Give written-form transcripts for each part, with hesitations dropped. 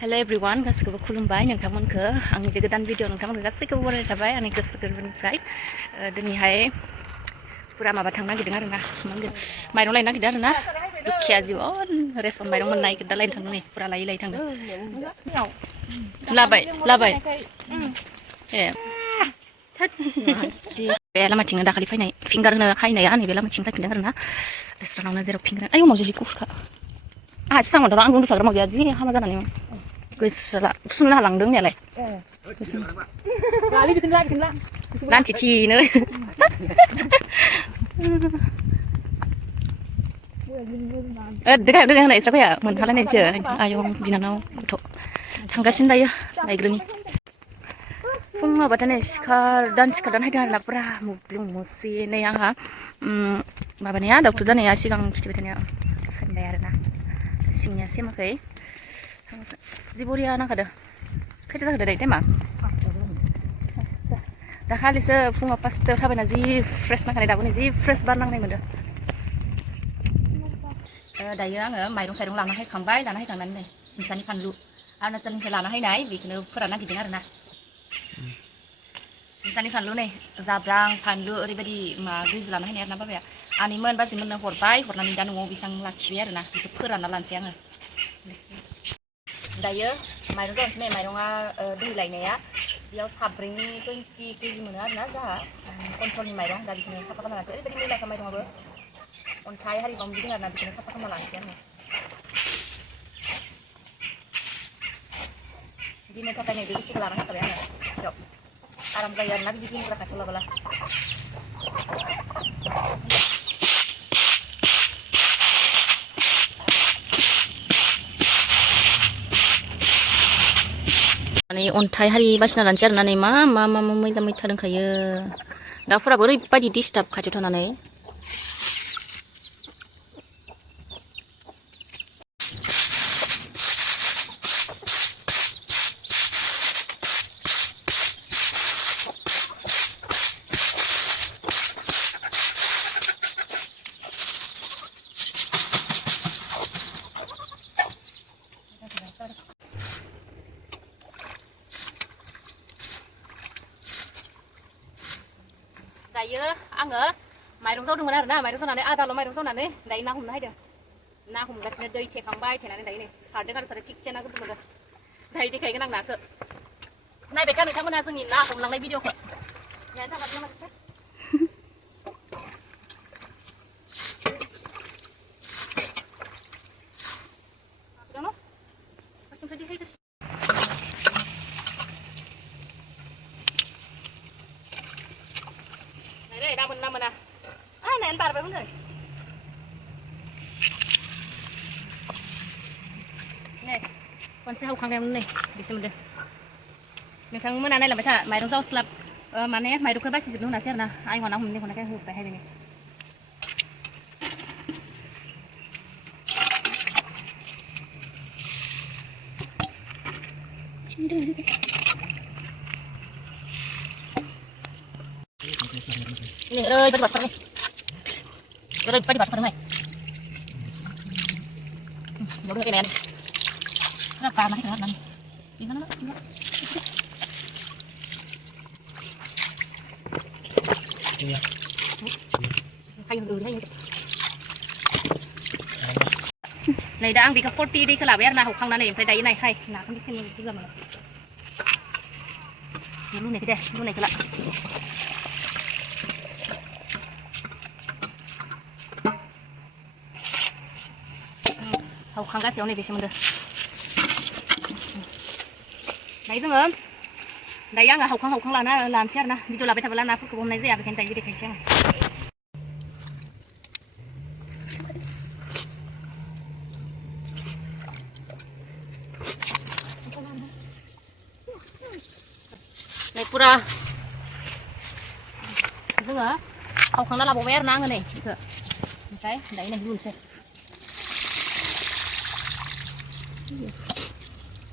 Hello everyone, gaskıbı खुलुमबाय नोंथांमोनखो आंनि बे गोदान भिडिअ नोंथांमोनखो गासैखौबो बरायनाय थाबाय आंनि गोसो गोरबोनिफ्राय दिनैहाय पुरा माबा थांनो नागिरदों आरोना माइरं लायनो नागिरदों आरोना दुखिया जिउआव रेसन माइरं मोननाय दा लायनो थांदों नै पुरा लायै थांदों लाबाय ए बे लामाथिंनो दाखालि फैनाय फिंगार होनो खायनाया नैबे लामाथिं फैफिनदों आरोना रेस्टुरेन्टावनो जेराव फिंगार आय मावजि जि गुफुरखा आंहा सिगां मोनदों आं उन्दुफाग्रा मावजिया जि हामा जानानै गोसोला सुननो हालांदों होननायालाय लान्थि थिनो दोगाय होना इसरा फैया मोनहालायनायसो आयं बिनानाव गथ' थांगासिनो दायो लायग्रोनि फुङाव बाथानै दान हायदों आरोना पुरा मुब्लुं मुसिनै आंहा माबानाया दावथु जानाया सिगां खिथिबाय थानाया सानबाय आरोना सिंनिया सेमाखै जि बरिया नांखादो खैथा जाखोदो दायो टाइमा दाखालिसो फुङाव 5टायाव थाबायना जि फ्रेस नांखानाय दाबो नै जि फ्रेस बार नांनाय मोनदो दायो आङो माइरं साइरं लाना हायखांनानै नै सिंसानि फानलु अरुणाचलनिफ्राय लाना हायनाय बेखौनो फोरानना नागिरदों आरोना सिंसानि फानलु नै जाब्रां फानलु ओरैबायदि गैजो लाना हायनाय आरोना बाबाया आनैमोन बाजैमोननो हरबाय हरनानै दा न'आव बेसां लाखिबाय आरोना बेखौ फोरानना लानोसै आङो दायो माइरं जानोसै नै माइरङा दै लायनाया बेयाव साब्रैनि 20 केजि मोनो आरोना जोंहा कन्ट्रलनि माइरं दा बेखौनो साफा खालामना लानोसै ओरैबायदि मैलाखा माइरङाबो अन्थाइ हारिबाव बिदों आरोना बेखौनो साफा खालामना लानोसै आङो दिननि थाखाय नै बे बुस्थुखौ लाना हायखाबाय आङो खाथियाव आराम जायो आरोना बिदि दिनग्रा खाथियाव लाबोला अन्थाइ हारि बासिना लानोसै आरोना नै मा मैथा दंखायो दाउफोराबो ओरैबायदि डिस्टार्ब खाथियाव थानानै दायो आङो माइरं जावदोंमोन आरोना माइरं जावनानै आदाल' माइरं जावनानै दायो ना हमनो हायदों ना हमगासिनो दै थेखांबाय थेनानै दायो नै सारदों आरो सारदों थिगसे ना गुरदों दायो देखायगोन आं नाखौ नायबाय नोंथांमोना जोंनि ना हमलांनाय भिडिअखौ ना मोना नायानो बारबायमोन नै खनसे हौखांनायावनो नै बेसो मोनदों नोंथांमोना नायलांबाय था माइरं जावस्लाब माने माइरंखौ बासिजोबनो होनासै आरोना आइ हना हमनो लेंहरनायखाय होबाय हायदों ओरैबायदि बाथारनाय Udah kayak kenapa mah itu kan? Gimana? Iya. Kayu dulu ya. Này đã ăn vì cái 40 đi cái là bé nào học khang này phải đấy này hay nào không biết xem cái gì mà lúc này cái đây lúc này cái lạ học khang cá xéo này thì xem được đấy dương ấm đấy ăn học khang làm xét na đi tôi làm bài tập là phút hôm nay dễ cái tay đi cái xem này pura dương ấm học khang nó là bộ bé nang này cái đấy này luôn xem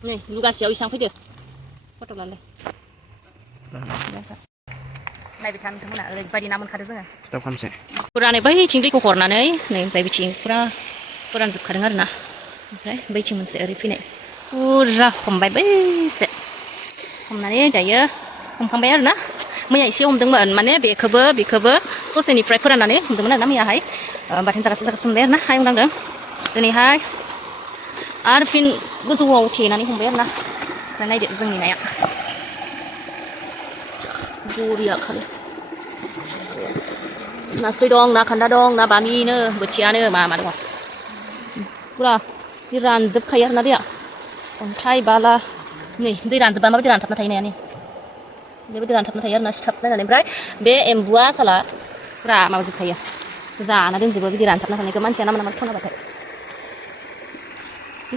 này juga xéo sang phải được bắt đầu lần này này bị thằng nào ở đây đi nam mình khai được rồi stop không sẽ pura này bây chính đi của này này bây chính pura dập khai được rồi na đấy bây chính mình sẽ ở đây phi này फुरा हमबाय बैसे हमनानै दायो हमखांबाय आरोना मैया एसे हमदोंमोन माने बेखौबो ससेनिफ्राय फोराननानै हमदोंमोन आरोना मैयाहाय बाथोन जागासिनो मोनबाय आरोना आयं नांदों दिनैहाय आरो फिन गोजौआव थेनानै हमबाय आरोना ओमफ्राय नायदो जोंनि नाया बरिया खालि नास्राय दं ना खान्दा दं ना बामिनो बोथियानो मा दङ फुरा दै रानजोबखायो आरोना दैया अन्थाइ बाला नै दै रानजोबबा माबायदि रानथाबना थायो नाया नै बेबायदि रानथाबना थायो आरोना सिथाबलायनानै ओमफ्राय बे एम्बुआ साला फुरा माबाजोबखायो जाना दोनजोबो बिदि रानथाबना थानायखौ मानसिया नामा खोनाबाथाय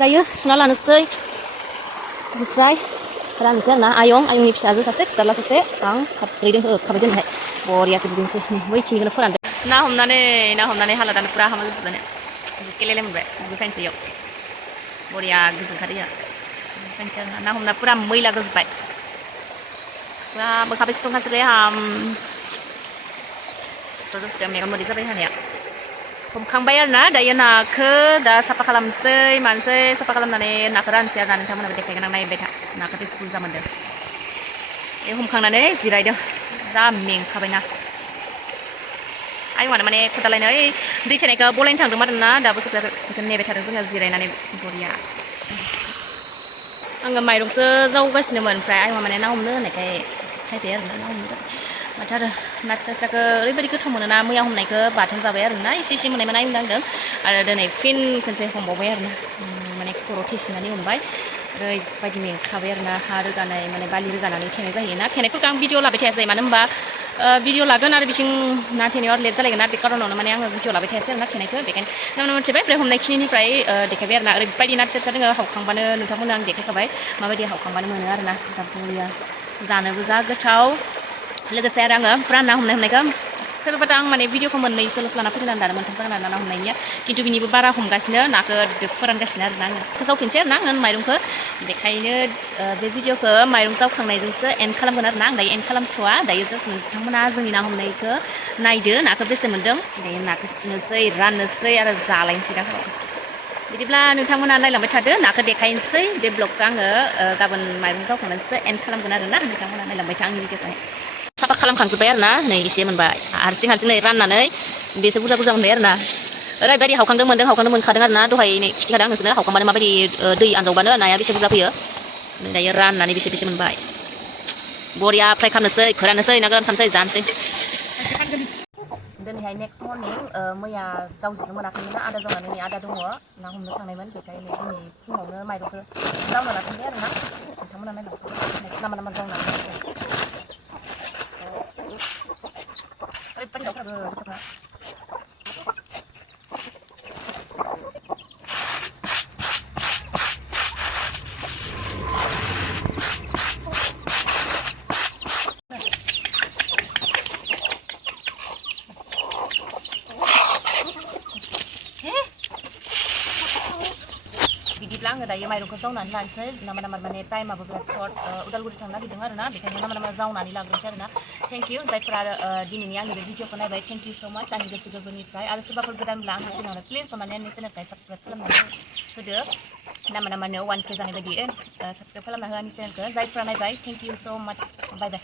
दायो सुना लानोसै ओमफ्राय राननोसै आरोना आयंनि फिसाजो सासे फिसाला सासे आं साब्रै होखाबाय दोनहाय बरियाखौ बिदिनोसै बैथिनिखौनो फोरानदो ना हमनानै हालोदानो फुरा हामा जाजोबदों गेलेले मोनबाय दुगैफैनोसै इयाव बरिया गोजोंखा दैया दुगैफैनोसै आरोना ना हमना फुरा मैला जाजोब्बाय फुरा मोखाबे सिथंखासोलै सिथर मेगन मोदै जाबाय हानाया हमखांबाय आरोना दायो नाखौ दा साफा खालामनोसै मानोसै साफा खालामनानै नाखौ राननोसै आरोना नोंथांमोनाबो देखायगोन आं नायबाय था नाखौ बेसे बुरजा मोनदों बे हमखांनानै जिरायदों जा मेंखाबायना आयंआनो माने खदालायनो ओइ दै थेनायखौ बलायनो थांदोंमोन आरोना दाबो सफैयाखै बेखौनो नेबाय थादों जोङो जिरायनानै बरिया आङो माइरंसो जावगासिनोमोन ओमफ्राय आयंआ माने ना हमनो होननायखाय फैबाय आरोना ना हमनो माथो आरो ना फिसा फिसाखौ ओरैबायदि गोथाव मोनोना मैया हमनायखौ बाथोन जाबाय आरोना इसे मोननायमोन आयं नांदों आरो दिनै फिन खनसे हमबावबाय आरोना माने खर' थेसिनानै हमबाय ओरैबायदि मेंखाबाय आरोना हा रोगानाय माने बालि रोगानानै थेनाय जायोना थेनायफोरखौ आं भिडिअ लाबाय थायासै मानो होनबा भिडिअ लागोन आरो बिथिं ना थेनायाव लेट जालायगोन ना बे कारनावनो माने आङो भिडिअ लाबाय थायासै आरोना थेनायखौ बेखायनो नोंथांमोना मिथिबाय ओमफ्राय हमनायखिनिनिफ्राय देखायबाय आरोना ओरैबायदि ना फिसा फिसा दङ हावखांबानो नोंथांमोना आं देखायखाबाय माबायदि हावखांबानो मोनो आरोना जा बरिया जानोबो जा गोथाव लोगोसे आरो आङो फुरा ना हमनायखौ सोरबाथ' आं माने भिडिअखौ मोननैसोल'सो लाना फैदों दानो मोनथाम जागोन आरोना ना हमनायनिया खिन्थु बिनिबो बारा हमगासिनो नाखौ फोरानगासिनो आरोना आङो जावफिनसै आरोना आङो माइरंखौ बेखायनो बे भिडिअखौ माइरं जावखांनायजोंसो एन्ड खालामगोन आरोना आं दायो एन्ड खालामथ'वा दायो जास्ट नोंथांमोना जोंनि ना हमनायखौ नायदो नाखौ बेसे मोन्दों दायो नाखौ सुनोसै राननोसै आरो जालायनोसै दा बिदिब्ला नोंथांमोना नायलांबाय थादो नाखौ देखायनोसै बे ब्लगखौ आङो गाबोन माइरं जावखांनानैसो एन्ड खालामगोन आरोना नोंथांमोना नायलांबाय था आंनि भिडिअखौ साफा खालामखांजोब्बाय आरोना नै एसे मोनबाय हारसिं नै राननानै बेसे बुरजा मोनबाय आरोना ओरैबायदि हावखांदों मोनखादों आरोना दहाय नै खिथिखादों आं नोंसोरनो हावखांबानो माबायदि दै आनजावबानो नाया बेसे बुरजा फैयो दायो राननानै बेसे मोनबाय बरिया फ्राय खालामनोसै फोराननोसै ना गोरान खालामनोसै जानोसै दिनैहाय नेक्स्ट मर्निं मैया जावजोबनो मोनाखैमोन आदा जावनानै नै आदा दङ ना हमनो थांनायमोन बेखायनो दिनै फुङावनो माइरंखौ जावना लाफिनबाय आरोना नोंथांमोना नायलांखाबाय नामा जावनानै ओरैबायदि दाउफ्राबो बिसोरहा बिदिब्ला आङो दायो माइरंखौ जावनानै लानोसै नामा माने टाइमाबो बिराद सर्ट उदालगुरि थांनो नागिरदों आरोना बेखायनो नामा जावनानै लाग्रोनोसै आरोना थेंक इउ जायफोरा दिनैनि आंनि बे भिडिअखौ नायबाय थेंक इउ स' माच आंनि गोसो गोरबोनिफ्राय आरो सोरबाफोर गोदानब्ला आंनि चेनेलावनो प्लिज अननानै आंनि चेनेलखौ साबस्क्राइब खालामनानै होदो नामानो 1K जानाय बायदि साबस्क्राइब खालामना हो आंनि चेनेलखौ जायफोरा नायबाय थेंक इउ स' माच बाय बाय